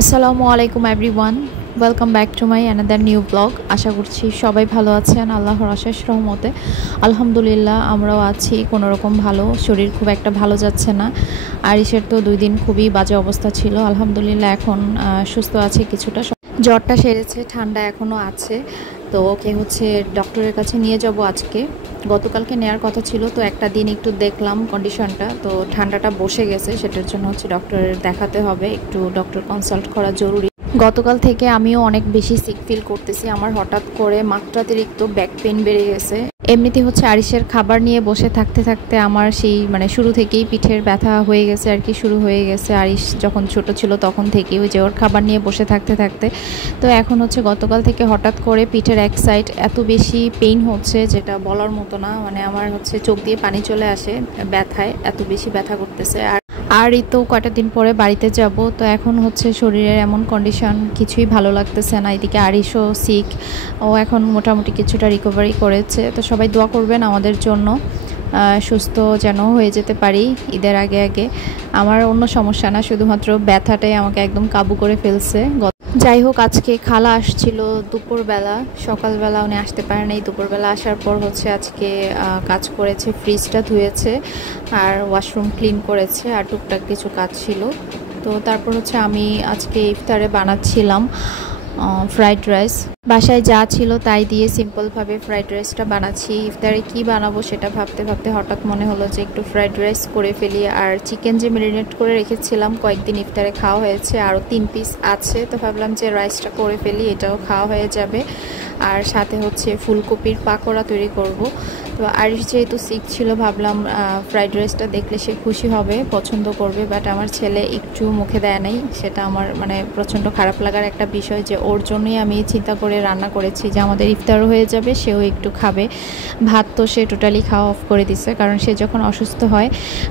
আসসালামু আলাইকুম everyone, welcome back to my another new blog. আশা করছি সবাই ভালো আছেন আল্লাহর অশেষ রহমতে। আলহামদুলিল্লাহ আমরাও আছি কোনো রকম ভালো। শরীর খুব একটা ভালো যাচ্ছে না। আরিশের তো 2 দিন খুবই বাজে অবস্থা ছিল। আলহামদুলিল্লাহ এখন সুস্থ আছে কিছুটা। জ্বরটা সেরেছে, ঠান্ডা এখনও আছে। তো ওকে ডক্টরের কাছে নিয়ে যাব আজকে। গতকালকে নেওয়ার কথা ছিল, তো একটা দিন একটু দেখলাম কন্ডিশনটা, তো ঠান্ডাটা বসে গেছে, সেটার জন্য ডক্টরের দেখাতে হবে, একটু ডক্টর কনসাল্ট করা জরুরি। গতকাল থেকে আমিও অনেক বেশি সিক ফিল করতেছি। আমার হঠাৎ করে মাত্রাতিরিক্ত ব্যাক পেন বেড়ে গেছে। এমনিতে আরিশের খাবার নিয়ে বসে থাকতে থাকতে আমার সেই শুরু থেকেই পিঠের ব্যথা হয়ে গেছে আর কি, শুরু হয়ে গেছে। আরিশ যখন ছোট ছিল তখন থেকেই ওর খাবার নিয়ে বসে থাকতে থাকতে তো এখন গতকাল থেকে হঠাৎ করে পিঠের এক সাইড এত বেশি পেইন হচ্ছে যেটা বলার মতো না। আমার চোখ দিয়ে পানি চলে আসে ব্যথায়, এত বেশি ব্যথা করতেছে। আর এই তো কয়টা দিন পরে বাড়িতে যাব, তো এখন শরীরের এমন কন্ডিশন, কিছুই ভালো লাগতেছে না। এদিকে আরিশও সিক, ও এখন মোটামুটি কিছুটা রিকভারি করেছে। তো সবাই দোয়া করবেন আমাদের জন্য, সুস্থ যেন হয়ে যেতে পারি ঈদের আগে আগে। আমার অন্য সমস্যা না, শুধুমাত্র ব্যথাটাই আমাকে একদম কাবু করে ফেলছে। যাই হোক, আজকে খালা আসছিল দুপুরবেলা, সকালবেলা উনি আসতে পারে নাই। দুপুরবেলা আসার পর আজকে কাজ করেছে, ফ্রিজটা ধুয়েছে আর ওয়াশরুম ক্লিন করেছে, আর টুকটাক কিছু কাজ ছিল। তো তারপর আমি আজকে ইফতারে বানাচ্ছিলাম ফ্রাইড রাইস। বাসায় যা ছিল তাই দিয়ে সিম্পলভাবে ফ্রাইড রাইসটা বানাচ্ছি। ইফতারে কি বানাবো সেটা ভাবতে ভাবতে হঠাৎ মনে হলো যে একটু ফ্রাইড রাইস করে ফেলি। আর চিকেন যে ম্যারিনেট করে রেখেছিলাম কয়েকদিন, ইফতারে খাওয়া হয়েছে, আরও 3 পিস আছে। তো ভাবলাম যে রাইসটা করে ফেলি, এটাও খাওয়া হয়ে যাবে। আর সাথে ফুলকপির পাকোড়া তৈরি করব। তো আরিশ যেহেতু সিক ছিল, ভাবলাম ফ্রাইড রাইসটা দেখলে সে খুশি হবে, পছন্দ করবে। বাট আমার ছেলে একটু মুখে দেয় নাই, সেটা আমার প্রচণ্ড খারাপ লাগার একটা বিষয়, যে ওর জন্যই আমি চিন্তা করে রান্না করেছি যে আমাদের ইফতারও হয়ে যাবে, সেও একটু খাবে। ভাত তো সে টোটালি খাওয়া অফ করে দিছে, কারণ সে যখন অসুস্থ হয়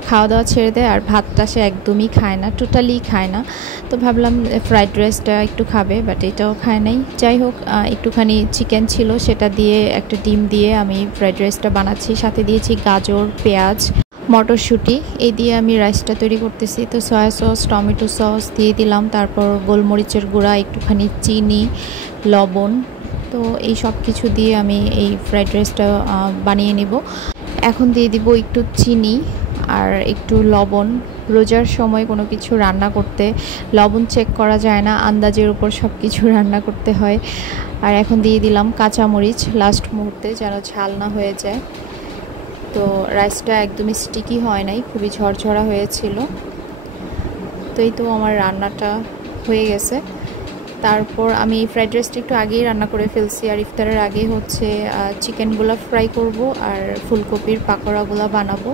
খাওয়া দাওয়া ছেড়ে দেয়, আর ভাতটা সে একদমই খায় না, টোটালি খায় না। তো ভাবলাম ফ্রাইড রাইসটা একটু খাবে, বাট এটাও খায় নাই। যাই হোক, একটুখানি চিকেন ছিল, সেটা দিয়ে একটা ডিম দিয়ে আমি ফ্রাইড রাইসটা বানাচ্ছি। সাথে দিয়েছি গাজর, পেঁয়াজ, মটরশুঁটি, এই দিয়ে আমি রাইসটা তৈরি করতেছি। তো সয়া সস, টমেটো সস দিয়ে দিলাম, তারপর গোলমরিচের গুঁড়া, একটুখানি চিনি, লবণ। তো এই সব কিছু দিয়ে আমি এই ফ্রাইড রাইসটা বানিয়ে নেব। এখন দিয়ে দিব একটু চিনি আর একটু লবণ। রোজার সময় কোনো কিছু রান্না করতে লবণ চেক করা যায় না, আন্দাজের উপর সব কিছু রান্না করতে হয়। আর এখন দিয়ে দিলাম কাঁচামরিচ লাস্ট মুহূর্তে, যেন ঝাল না হয়ে যায়। তো রাইসটা একদমই স্টিকি হয় নাই, খুবই ঝরঝরা হয়েছিল। তো এই তো আমার রান্নাটা হয়ে গেছে। তারপর আমি ফ্রাইড রাইসটা একটু আগেই রান্না করে ফেলছি, আর ইফতারের আগে চিকেনগুলো ফ্রাই করব আর ফুলকপির পাকোড়াগুলো বানাবো।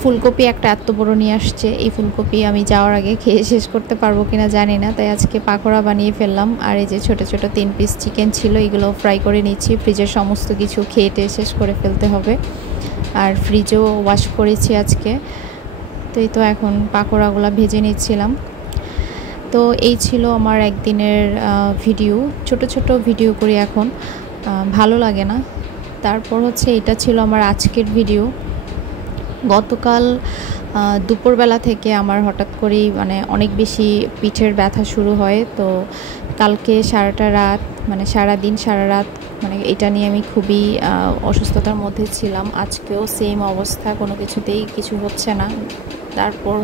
ফুলকপি একটা এত বড় নিয়ে আসছে, এই ফুলকপি আমি যাওয়ার আগে খেয়ে শেষ করতে পারবো কিনা জানি না, তাই আজকে পাকোড়া বানিয়ে ফেললাম। আর এই যে ছোট ছোট 3 পিস চিকেন ছিল, এগুলো ফ্রাই করে নিচ্ছি। ফ্রিজের সমস্ত কিছু খেয়ে শেষ করে ফেলতে হবে, আর ফ্রিজও ওয়াশ করেছি আজকে। তো এই তো এখন পাকোড়াগুলো ভেজে নিচ্ছিলাম। তো এই ছিল আমার একদিনের ভিডিও। ছোট ছোট ভিডিও করি এখন, ভালো লাগে না। তারপর এটা ছিল আমার আজকের ভিডিও। গতকাল দুপুরবেলা থেকে আমার হঠাৎ করেই অনেক বেশি পিঠের ব্যথা শুরু হয়। তো কালকে সারাটা রাত, সারাদিন সারা রাত এটা নিয়ে আমি খুবই অসুস্থতার মধ্যে ছিলাম। আজকেও সেম অবস্থা, কোনো কিছুতেই কিছু হচ্ছে না। তারপর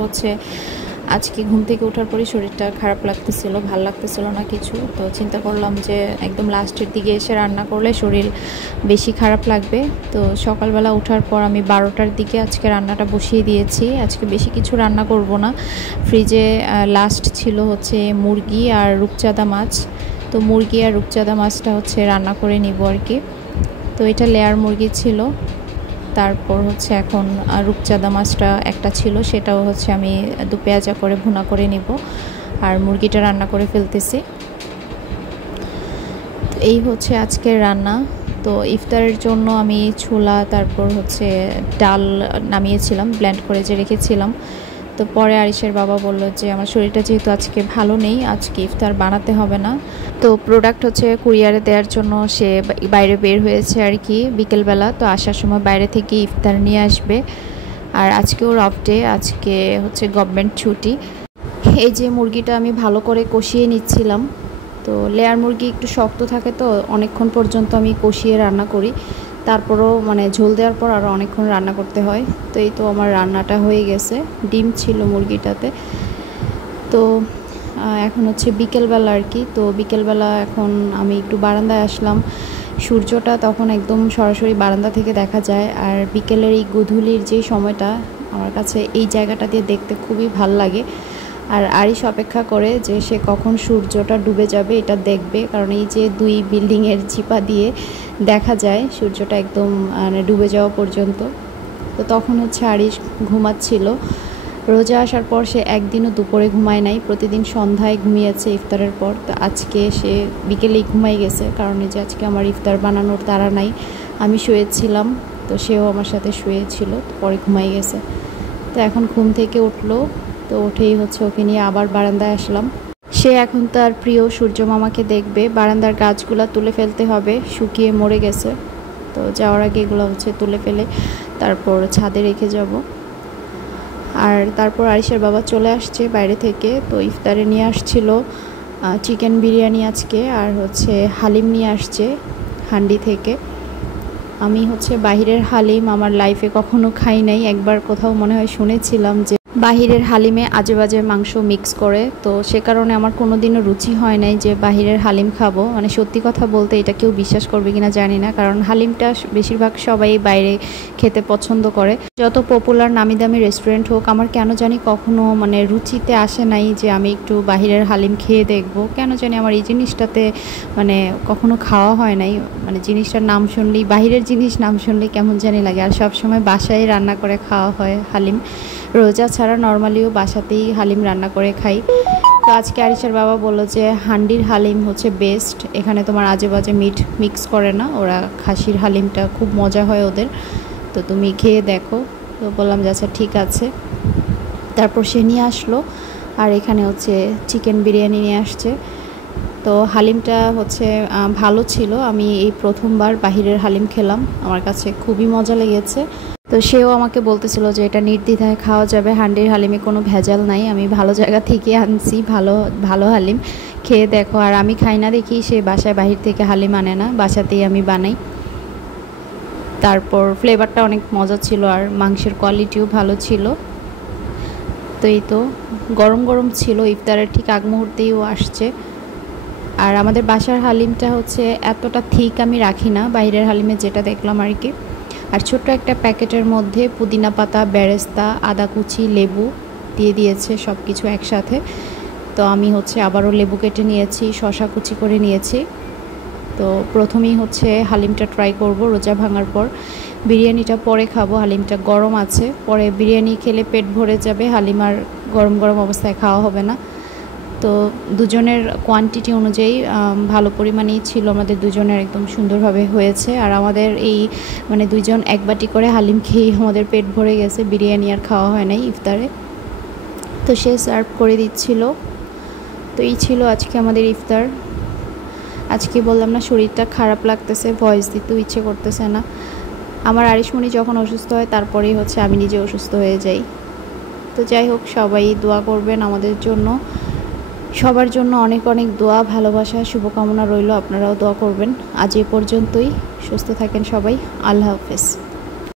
আজকে ঘুম থেকে ওঠার পরই শরীরটা খারাপ লাগতেছিল, ভাল লাগতেছিল না কিছু। তো চিন্তা করলাম যে একদম লাস্টের দিকে এসে রান্না করলে শরীর বেশি খারাপ লাগবে। তো সকালবেলা ওঠার পর আমি 12টার দিকে আজকে রান্নাটা বসিয়ে দিয়েছি। আজকে বেশি কিছু রান্না করব না। ফ্রিজে লাস্ট ছিল মুরগি আর রূপচাঁদা মাছ। তো মুরগি আর রূপচাঁদা মাছটা রান্না করে নিব আর কি। তো এটা লেয়ার মুরগি ছিল। তারপর এখন রূপচাঁদা মাছটা একটা ছিল, সেটাও আমি দু পেঁয়াজা করে ভুনা করে নিব, আর মুরগিটা রান্না করে ফেলতেছি। তো এই আজকের রান্না। তো ইফতারের জন্য আমি ছোলা, তারপর ডাল নামিয়েছিলাম, ব্লেন্ড করে যে রেখেছিলাম। তো পরে আরিশের বাবা বলল যে আমার শরীরটা যেহেতু আজকে ভালো নেই, আজকে ইফতার বানাতে হবে না। তো প্রোডাক্ট কুরিয়ারে দেওয়ার জন্য সে বাইরে বের হয়েছে আর কি বিকেলবেলা। তো আসার সময় বাইরে থেকে ইফতার নিয়ে আসবে। আর আজকে ওর অফ ডে, আজকে গভর্নমেন্ট ছুটি। এই যে মুরগিটা আমি ভালো করে কষিয়ে নিচ্ছিলাম। তো লেয়ার মুরগি একটু শক্ত থাকে, তো অনেকক্ষণ পর্যন্ত আমি কষিয়ে রান্না করি, তারপরও মানে ঝোল দেওয়ার পর আরও অনেকক্ষণ রান্না করতে হয়। তো এই তো আমার রান্নাটা হয়ে গেছে, ডিম ছিল মুরগিটাতে। তো এখন হচ্ছে বিকেলবেলা আর কি। তো বিকেলবেলা এখন আমি একটু বারান্দায় আসলাম, সূর্যটা তখন একদম সরাসরি বারান্দা থেকে দেখা যায়। আর বিকেলের এই গোধূলির যে সময়টা আমার কাছে এই জায়গাটা দিয়ে দেখতে খুবই ভাল লাগে। আর আরিশ অপেক্ষা করে যে সে কখন সূর্যটা ডুবে যাবে এটা দেখবে, কারণ এই যে দুই বিল্ডিংয়ের চিপা দিয়ে দেখা যায় সূর্যটা একদম মানে ডুবে যাওয়া পর্যন্ত। তো তখন হচ্ছে আরিশ ঘুমাচ্ছিল। রোজা আসার পর সে একদিনও দুপুরে ঘুমায় নাই, প্রতিদিন সন্ধ্যায় ঘুমিয়েছে ইফতারের পর। তো আজকে সে বিকেলেই ঘুমাই গেছে, কারণ এই যে আজকে আমার ইফতার বানানোর তাড়া নাই, আমি শুয়েছিলাম, তো সেও আমার সাথে শুয়েছিল, তো পরে ঘুমাই গেছে। তো এখন ঘুম থেকে উঠলো, তো উঠেই হচ্ছে ওকে নিয়ে আবার বারান্দায় আসলাম। সে এখন তার প্রিয় সূর্য মামাকে দেখবে। বারান্দার গাছগুলো তুলে ফেলতে হবে, শুকিয়ে মরে গেছে। তো যাওয়ার আগে এগুলো হচ্ছে তুলে ফেলে তারপর ছাদে রেখে যাব। আর তারপর আরিশের বাবা চলে আসছে বাইরে থেকে। তো ইফতারে নিয়ে আসছিল চিকেন বিরিয়ানি আজকে, আর হচ্ছে হালিম নিয়ে আসছে হান্ডি থেকে। আমি হচ্ছে বাহিরের হালিম আমার লাইফে কখনো খাই নাই। একবার কোথাও মনে হয় শুনেছিলাম যে বাহিরের হালিমে আজে বাজে মাংস মিক্স করে, তো সে কারণে আমার কোনো দিনও রুচি হয় নাই যে বাহিরের হালিম খাবো। মানে সত্যি কথা বলতে এটা কেউ বিশ্বাস করবে কিনা জানি না, কারণ হালিমটা বেশিরভাগ সবাই বাইরে খেতে পছন্দ করে, যত পপুলার নামি দামি রেস্টুরেন্ট হোক। আমার কেন জানি কখনো মানে রুচিতে আসে নাই যে আমি একটু বাহিরের হালিম খেয়ে দেখবো। কেন জানি আমার এই জিনিসটাতে মানে কখনো খাওয়া হয় নাই। মানে জিনিসটার নাম শুনলেই, বাহিরের জিনিস নাম শুনলেই কেমন জানি লাগে। আর সবসময় বাসায় রান্না করে খাওয়া হয় হালিম, রোজা ছাড়া নর্মালিও বাসাতেই হালিম রান্না করে খাই। তো আজকে আরিশার বাবা বললো যে হান্ডির হালিম হচ্ছে বেস্ট, এখানে তোমার আজে বাজে মিট মিক্স করে না ওরা, খাসির হালিমটা খুব মজা হয় ওদের, তো তুমি খেয়ে দেখো। তো বললাম যে আচ্ছা ঠিক আছে। তারপর সে নিয়ে আসলো, আর এখানে হচ্ছে চিকেন বিরিয়ানি নিয়ে আসছে। তো হালিমটা হচ্ছে ভালো ছিল, আমি এই প্রথমবার বাহিরের হালিম খেলাম, আমার কাছে খুবই মজা লেগেছে। তো সেও আমাকে বলতেছিল যে এটা নির্দ্বিধায় খাওয়া যাবে, হান্ডির হালিমে কোনো ভেজাল নাই, আমি ভালো জায়গা থেকে আনছি, ভালো ভালো হালিম, খেয়ে দেখো। আর আমি খাই না দেখি সে বাসায় বাহির থেকে হালিম আনে না, বাসাতেই আমি বানাই। তারপর ফ্লেভারটা অনেক মজা ছিল, আর মাংসের কোয়ালিটিও ভালো ছিল। তো এই তো গরম গরম ছিল, ইফতারের ঠিক আগ মুহূর্তেও আসছে। আর আমাদের বাসার হালিমটা হচ্ছে এতটা থিক আমি রাখি না, বাইরের হালিমে যেটা দেখলাম আর কি। আর ছোট্ট একটা প্যাকেটের মধ্যে পুদিনা পাতা, বেরেস্তা, আদা কুচি, লেবু দিয়ে দিয়েছে, সব কিছু একসাথে। তো আমি হচ্ছে আবারও লেবু কেটে নিয়েছি, শসা কুচি করে নিয়েছি। তো প্রথমেই হচ্ছে হালিমটা ট্রাই করব রোজা ভাঙার পর, বিরিয়ানিটা পরে খাবো, হালিমটা গরম আছে, পরে বিরিয়ানি খেলে পেট ভরে যাবে, হালিম আর গরম গরম অবস্থায় খাওয়া হবে না। তো দুজনের কোয়ান্টিটি অনুযায়ী ভালো পরিমাণেই ছিল, আমাদের দুজনের একদম সুন্দরভাবে হয়েছে। আর আমাদের এই মানে দুইজন এক বাটি করে হালিম খেয়েই আমাদের পেট ভরে গেছে, বিরিয়ানি আর খাওয়া হয় নাই ইফতারে। তো সে সার্ভ করে দিচ্ছিল। তো এই ছিল আজকে আমাদের ইফতার। আজকে বললাম না শরীরটা খারাপ লাগতেছে, ভয়েস দিতেও ইচ্ছে করতেছে না। আমার আরিশমণি যখন অসুস্থ হয় তারপরেই হচ্ছে আমি নিজে অসুস্থ হয়ে যাই। তো যাই হোক, সবাই দোয়া করবেন আমাদের জন্য, সবার জন্য অনেক অনেক দোয়া, ভালোবাসা, শুভকামনা রইল, আপনারাও দোয়া করবেন। আজ এ পর্যন্তই, সুস্থ থাকেন সবাই, আল্লাহ হাফেজ।